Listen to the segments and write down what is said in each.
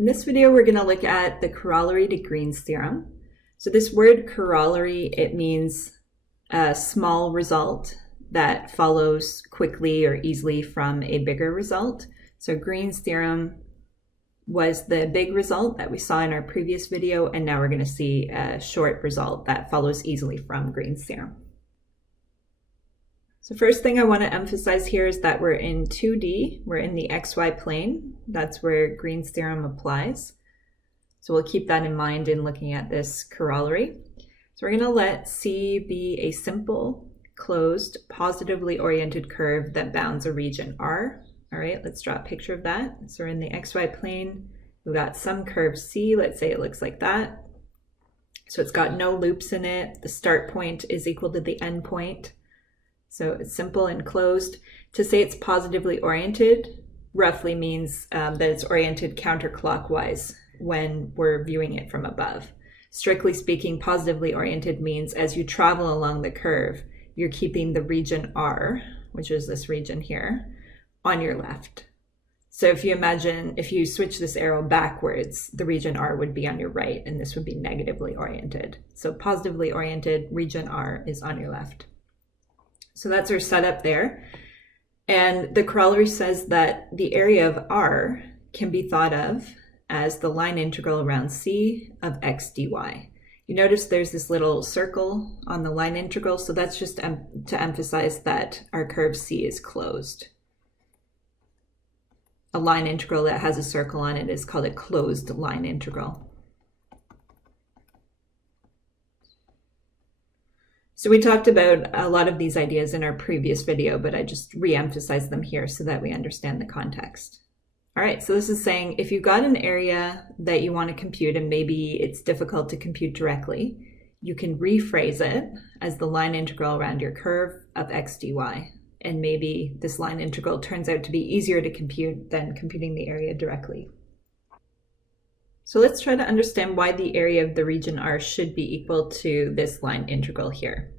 In this video, we're going to look at the corollary to Green's theorem. So this word corollary, it means a small result that follows quickly or easily from a bigger result. So Green's theorem was the big result that we saw in our previous video, and now we're going to see a short result that follows easily from Green's theorem. So first thing I want to emphasize here is that we're in 2D, we're in the XY plane. That's where Green's theorem applies. So we'll keep that in mind in looking at this corollary. So we're going to let C be a simple, closed, positively oriented curve that bounds a region R. All right, let's draw a picture of that. So we're in the XY plane. We've got some curve C. Let's say it looks like that. So it's got no loops in it. The start point is equal to the end point. So it's simple and closed. To say it's positively oriented roughly means that it's oriented counterclockwise when we're viewing it from above. Strictly speaking, positively oriented means as you travel along the curve, you're keeping the region R, which is this region here, on your left. So if you imagine, if you switch this arrow backwards, the region R would be on your right, and this would be negatively oriented. So positively oriented, region R is on your left. So that's our setup there. And the corollary says that the area of R can be thought of as the line integral around C of x dy. You notice there's this little circle on the line integral, so that's just to emphasize that our curve C is closed. A line integral that has a circle on it is called a closed line integral. So we talked about a lot of these ideas in our previous video, but I just re-emphasize them here so that we understand the context. All right, so this is saying if you've got an area that you want to compute and maybe it's difficult to compute directly, you can rephrase it as the line integral around your curve of x dy. And maybe this line integral turns out to be easier to compute than computing the area directly. So let's try to understand why the area of the region R should be equal to this line integral here.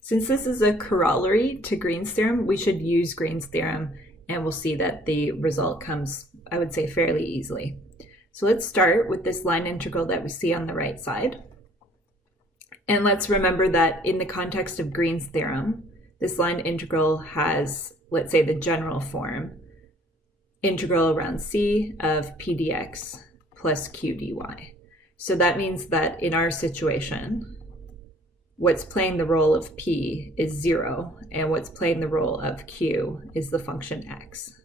Since this is a corollary to Green's theorem, we should use Green's theorem, and we'll see that the result comes, I would say, fairly easily. So let's start with this line integral that we see on the right side. And let's remember that in the context of Green's theorem, this line integral has, let's say, the general form, integral around C of p dx plus q dy. So that means that in our situation, what's playing the role of p is 0, and what's playing the role of q is the function x.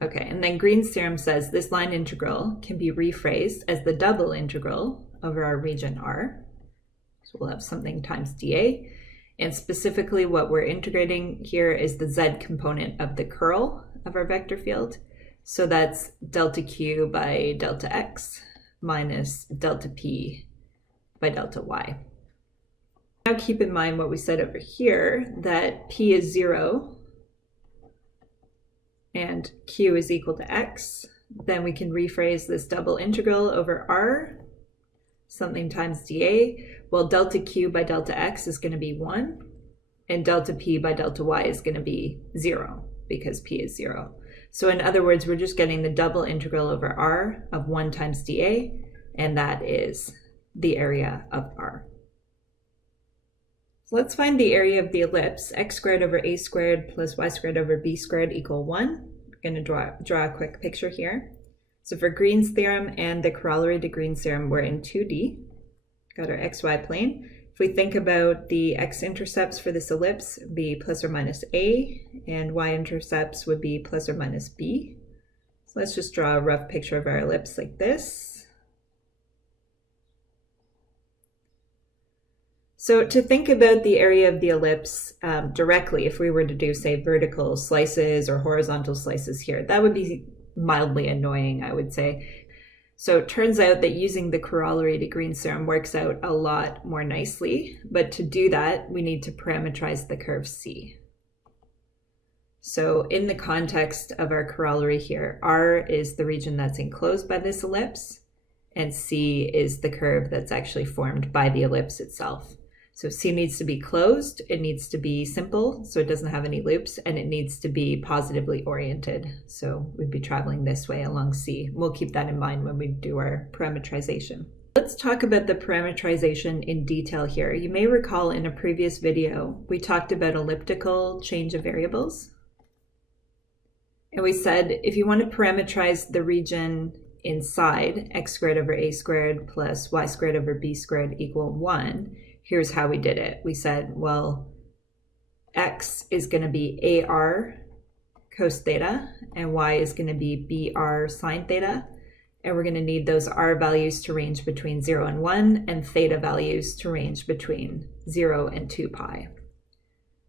Okay, and then Green's theorem says this line integral can be rephrased as the double integral over our region R. So we'll have something times dA. And specifically what we're integrating here is the z component of the curl of our vector field. So that's delta q by delta x minus delta p by delta y. Now keep in mind what we said over here, that p is 0 and q is equal to x. Then we can rephrase this double integral over r, something times dA. Well, delta q by delta x is going to be 1, and delta p by delta y is going to be 0 because p is 0. So in other words, we're just getting the double integral over r of 1 times dA, and that is the area of R. So let's find the area of the ellipse, x squared over a squared plus y squared over b squared equal 1. I'm going to draw a quick picture here. So for Green's theorem and the corollary to Green's theorem, we're in 2D. Got our xy plane. If we think about the x-intercepts for this ellipse, be plus or minus a, and y-intercepts would be plus or minus b. So let's just draw a rough picture of our ellipse like this. So to think about the area of the ellipse directly, if we were to do, say, vertical slices or horizontal slices here, that would be mildly annoying, I would say. So it turns out that using the corollary to Green's theorem works out a lot more nicely, but to do that, we need to parameterize the curve C. So in the context of our corollary here, R is the region that's enclosed by this ellipse, and C is the curve that's actually formed by the ellipse itself. So C needs to be closed, it needs to be simple, so it doesn't have any loops, and it needs to be positively oriented. So we'd be traveling this way along C. We'll keep that in mind when we do our parameterization. Let's talk about the parameterization in detail here. You may recall in a previous video, we talked about elliptical change of variables. And we said if you want to parameterize the region inside x squared over a squared plus y squared over b squared equal 1, here's how we did it. We said, well, x is going to be AR cos theta and y is going to be BR sine theta. And we're going to need those R values to range between 0 and 1 and theta values to range between 0 and 2 pi.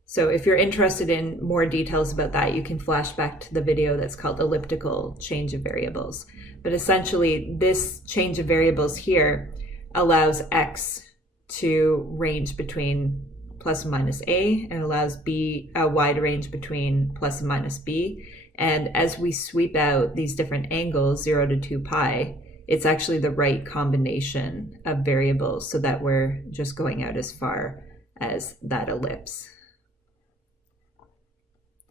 So if you're interested in more details about that, you can flash back to the video that's called Elliptical Change of Variables. But essentially, this change of variables here allows x to range between plus and minus a, and allows y to range between plus and minus b. And as we sweep out these different angles, 0 to 2 pi, it's actually the right combination of variables so that we're just going out as far as that ellipse.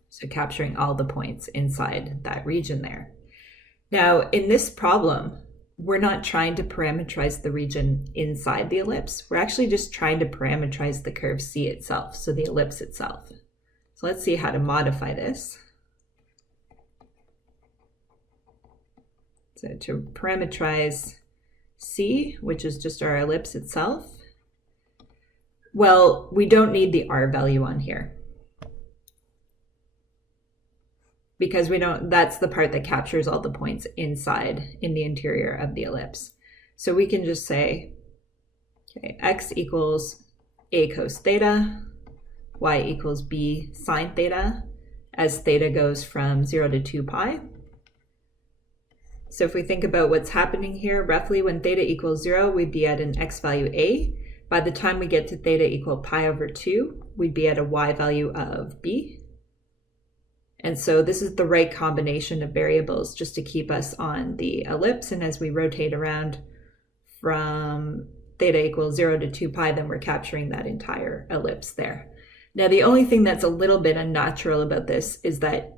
So capturing all the points inside that region there. Now, in this problem, we're not trying to parameterize the region inside the ellipse. We're actually just trying to parameterize the curve C itself, so the ellipse itself. So let's see how to modify this. So to parameterize C, which is just our ellipse itself, well, we don't need the R value on here, because we don't, that's the part that captures all the points inside in the interior of the ellipse. So we can just say, okay, x equals a cos theta, y equals b sine theta, as theta goes from 0 to 2 pi. So if we think about what's happening here, roughly when theta equals 0, we'd be at an x value a. By the time we get to theta equal pi over 2, we'd be at a y value of b. And so this is the right combination of variables just to keep us on the ellipse. And as we rotate around from theta equals 0 to 2 pi, then we're capturing that entire ellipse there. Now, the only thing that's a little bit unnatural about this is that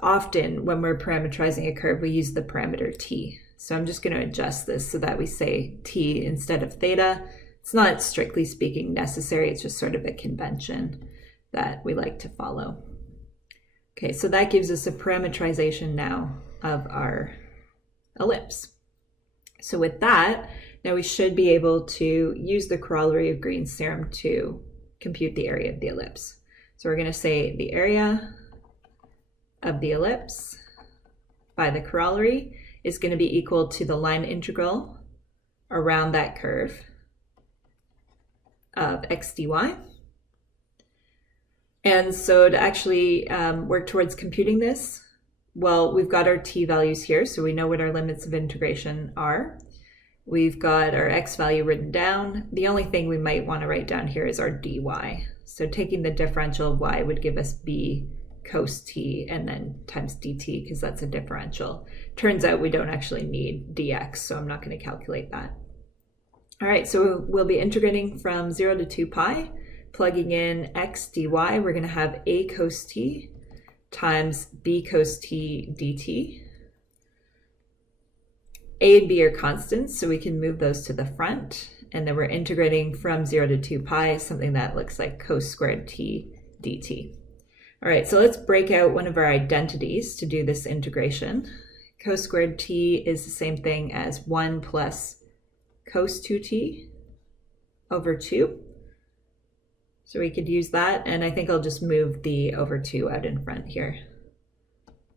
often when we're parameterizing a curve, we use the parameter t. So I'm just going to adjust this so that we say t instead of theta. It's not strictly speaking necessary. It's just sort of a convention that we like to follow. Okay, so that gives us a parameterization now of our ellipse. So with that, now we should be able to use the corollary of Green's theorem to compute the area of the ellipse. So we're going to say the area of the ellipse by the corollary is going to be equal to the line integral around that curve of x dy. And so to actually work towards computing this, well, we've got our t values here, so we know what our limits of integration are. We've got our x value written down. The only thing we might want to write down here is our dy. So taking the differential of y would give us b cos t and then times dt, because that's a differential. Turns out we don't actually need dx, so I'm not going to calculate that. All right, so we'll be integrating from 0 to 2 pi. Plugging in x dy, we're going to have a cos t times b cos t dt. A and b are constants, so we can move those to the front. And then we're integrating from 0 to 2 pi, something that looks like cos squared t dt. All right, so let's break out one of our identities to do this integration. Cos squared t is the same thing as 1 plus cos 2t over 2. So we could use that, and I think I'll just move the over 2 out in front here.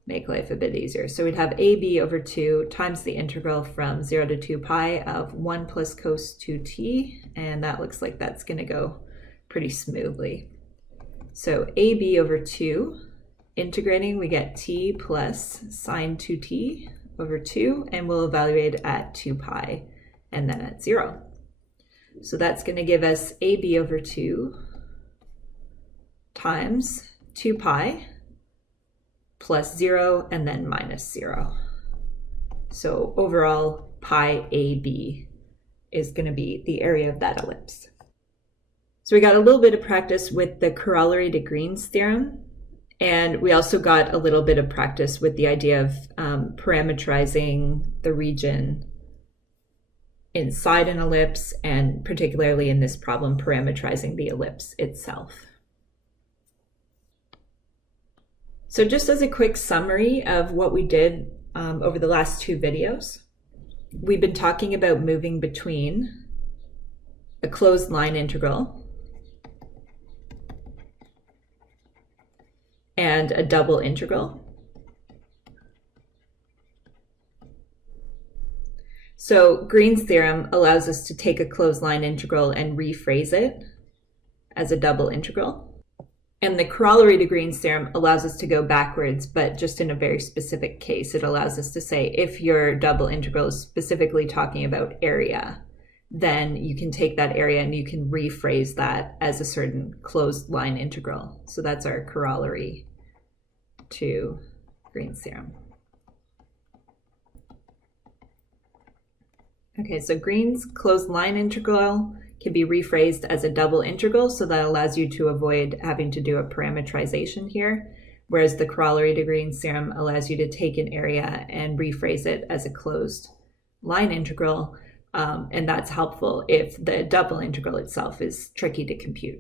Make life a bit easier. So we'd have ab over 2 times the integral from 0 to 2 pi of 1 plus cos 2t, and that looks like that's going to go pretty smoothly. So ab over 2, integrating, we get t plus sine 2t over 2, and we'll evaluate at 2 pi and then at 0. So that's going to give us ab over 2 times 2 pi plus 0 and then minus 0. So overall, pi AB is going to be the area of that ellipse. So we got a little bit of practice with the corollary to Green's theorem, and we also got a little bit of practice with the idea of parameterizing the region inside an ellipse, and particularly in this problem, parameterizing the ellipse itself. So just as a quick summary of what we did over the last two videos, we've been talking about moving between a closed line integral and a double integral. So Green's theorem allows us to take a closed line integral and rephrase it as a double integral. And the corollary to Green's theorem allows us to go backwards, but just in a very specific case. It allows us to say if your double integral is specifically talking about area, then you can take that area and you can rephrase that as a certain closed line integral. So that's our corollary to Green's theorem. Okay, so Green's closed line integral can be rephrased as a double integral, so that allows you to avoid having to do a parameterization here, whereas the corollary to Green's theorem allows you to take an area and rephrase it as a closed line integral, and that's helpful if the double integral itself is tricky to compute.